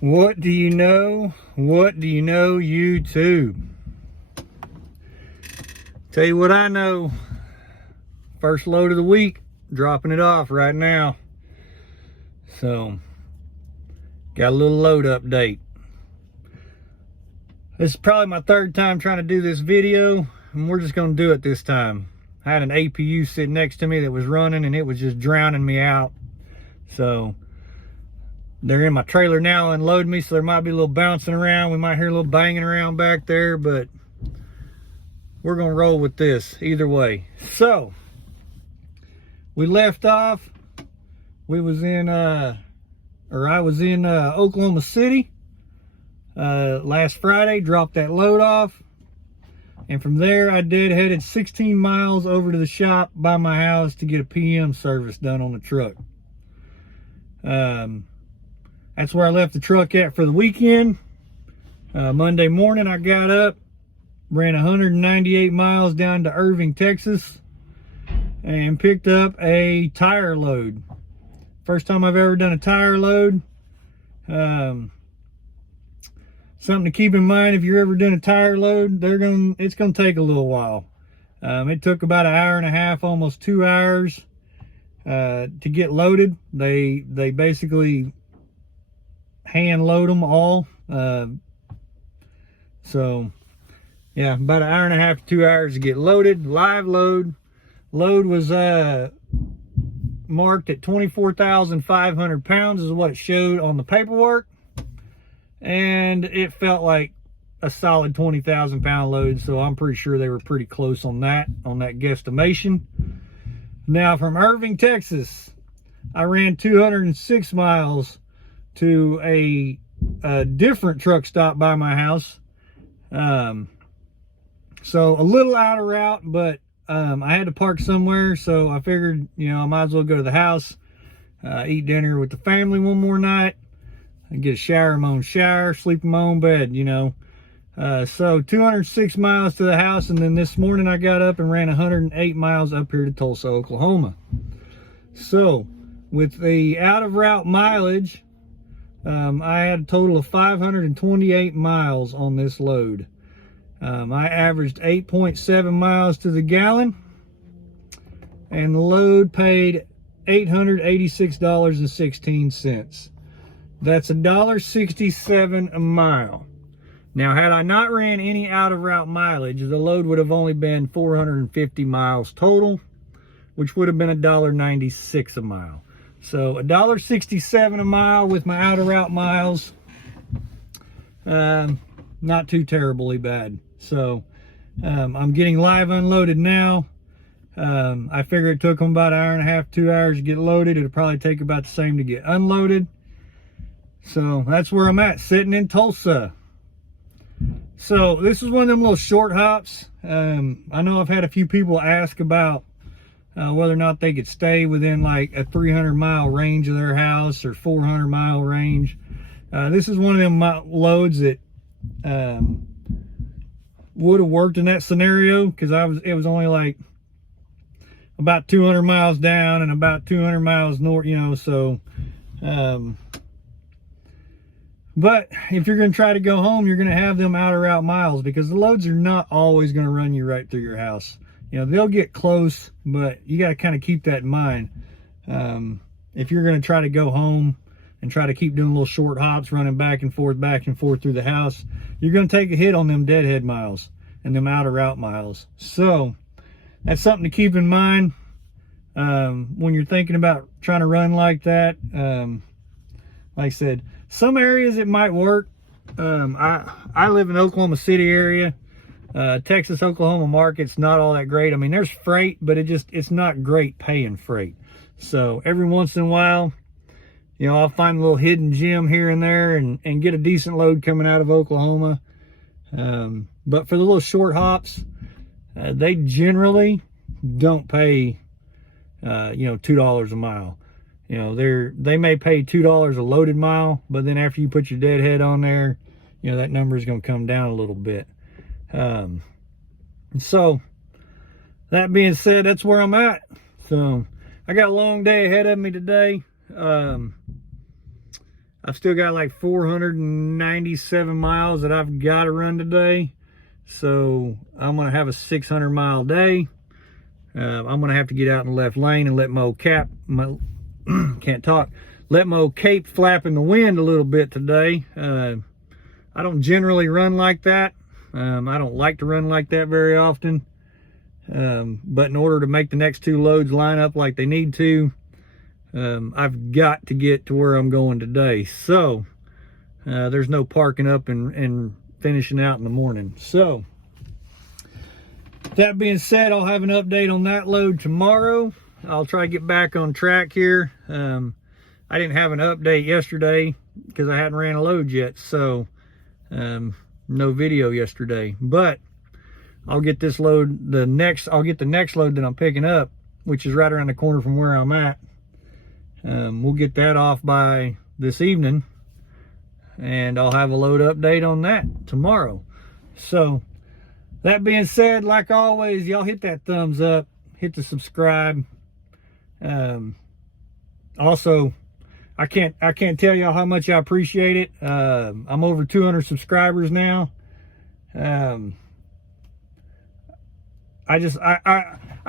What do you know? What do you know, YouTube? Tell you what I know. First load of the week, dropping it off right now. So, got a little load update. This is probably my third time trying to do this video, and we're just going to do it this time. I had an APU sitting next to me that was running, and it was just drowning me out. So, they're in my trailer now unloading me, so there might be a little bouncing around. We might hear a little banging around back there, but we're going to roll with this either way. So, we left off. I was in Oklahoma City last Friday, dropped that load off. And from there, I headed 16 miles over to the shop by my house to get a PM service done on the truck. That's where I left the truck at for the weekend. Monday morning, I got up, ran 198 miles down to Irving, Texas, and picked up a tire load. First time I've ever done a tire load. Something to keep in mind if you're ever doing a tire load, it's gonna take a little while. It took about an hour and a half, almost 2 hours to get loaded. They basically hand load them all. So yeah, about an hour and a half to 2 hours to get loaded. Live load. Load was marked at 24,500 pounds is what it showed on the paperwork. And it felt like a solid 20,000 pound load. So I'm pretty sure they were pretty close on that guesstimation. Now from Irving, Texas, I ran 206 miles to a different truck stop by my house. So a little out of route, but I had to park somewhere, so I figured, I might as well go to the house, eat dinner with the family one more night, and get a shower in my own shower, sleep in my own bed, So 206 miles to the house, and then this morning I got up and ran 108 miles up here to Tulsa, Oklahoma. So with the out of route mileage, I had a total of 528 miles on this load. I averaged 8.7 miles to the gallon, and the load paid $886.16. That's $1.67 a mile. Now, had I not ran any out of route mileage, the load would have only been 450 miles total, which would have been $1.96 a mile. So $1.67 a mile with my out of route miles. Not too terribly bad. So I'm getting live unloaded now. I figure it took them about an hour and a half, 2 hours to get loaded. It'll probably take about the same to get unloaded. So that's where I'm at, sitting in Tulsa. So this is one of them little short hops. I know I've had a few people ask about whether or not they could stay within like a 300-mile range of their house or 400-mile range. This is one of them loads that would have worked in that scenario, because it was only like about 200 miles down and about 200 miles north, so but if you're going to try to go home, you're going to have them out of route miles, because the loads are not always going to run you right through your house. They'll get close, but you got to kind of keep that in mind. If you're going to try to go home and try to keep doing little short hops, running back and forth through the house, you're going to take a hit on them deadhead miles and them out of route miles. So that's something to keep in mind when you're thinking about trying to run like that. Like I said, some areas it might work. I live in the Oklahoma City area. Texas, Oklahoma market's not all that great. I mean, there's freight, but it's not great paying freight. So every once in a while, I'll find a little hidden gem here and there and get a decent load coming out of Oklahoma. But for the little short hops, they generally don't pay, $2 a mile. They may pay $2 a loaded mile, but then after you put your deadhead on there, that number is going to come down a little bit. So that being said, that's where I'm at. So I got a long day ahead of me today. I've still got like 497 miles that I've got to run today. So I'm going to have a 600 mile day. I'm going to have to get out in the left lane and let my old let my old cape flap in the wind a little bit today. I don't generally run like that. I don't like to run like that very often. But in order to make the next two loads line up like they need to, I've got to get to where I'm going today. So there's no parking up and finishing out in the morning. So that being said, I'll have an update on that load tomorrow. I'll try to get back on track here. I didn't have an update yesterday because I hadn't ran a load yet, so no video yesterday. But I'll get this load, I'll get the next load that I'm picking up, which is right around the corner from where I'm at. We'll get that off by this evening, and I'll have a load update on that tomorrow. So that being said, like always, y'all hit that thumbs up, hit the subscribe. Also, I can't tell y'all how much I appreciate it. I'm over 200 subscribers now. I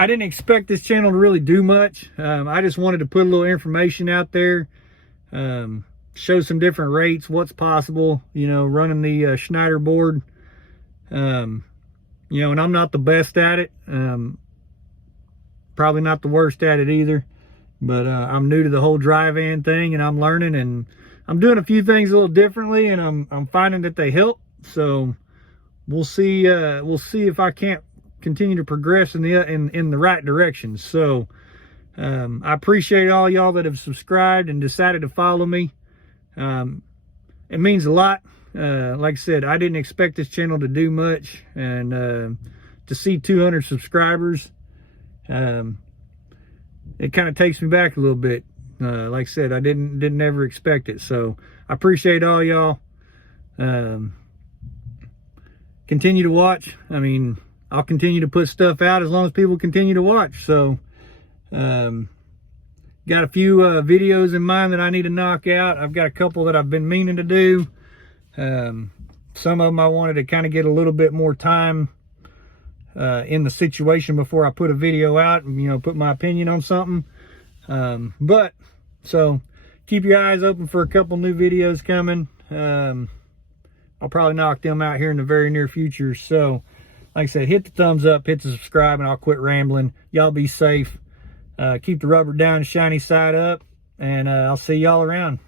didn't expect this channel to really do much. I just wanted to put a little information out there, show some different rates, what's possible, you know, running the Schneider board. You know, and I'm not the best at it. Probably not the worst at it either. But I'm new to the whole dry van thing, and I'm learning, and I'm doing a few things a little differently, and I'm finding that they help. So we'll see if I can't continue to progress in the right direction. So I appreciate all y'all that have subscribed and decided to follow me. It means a lot. Like I said, I didn't expect this channel to do much, and to see 200 subscribers, it kind of takes me back a little bit. Like I said, I didn't ever expect it. So I appreciate all y'all. Continue to watch. I mean, I'll continue to put stuff out as long as people continue to watch. So got a few videos in mind that I need to knock out. I've got a couple that I've been meaning to do. Some of them I wanted to kind of get a little bit more time in the situation before I put a video out and, you know, put my opinion on something. But so keep your eyes open for a couple new videos coming. I'll probably knock them out here in the very near future. So like I said, hit the thumbs up, hit the subscribe, and I'll quit rambling. Y'all be safe. Keep the rubber down, shiny side up, and I'll see y'all around.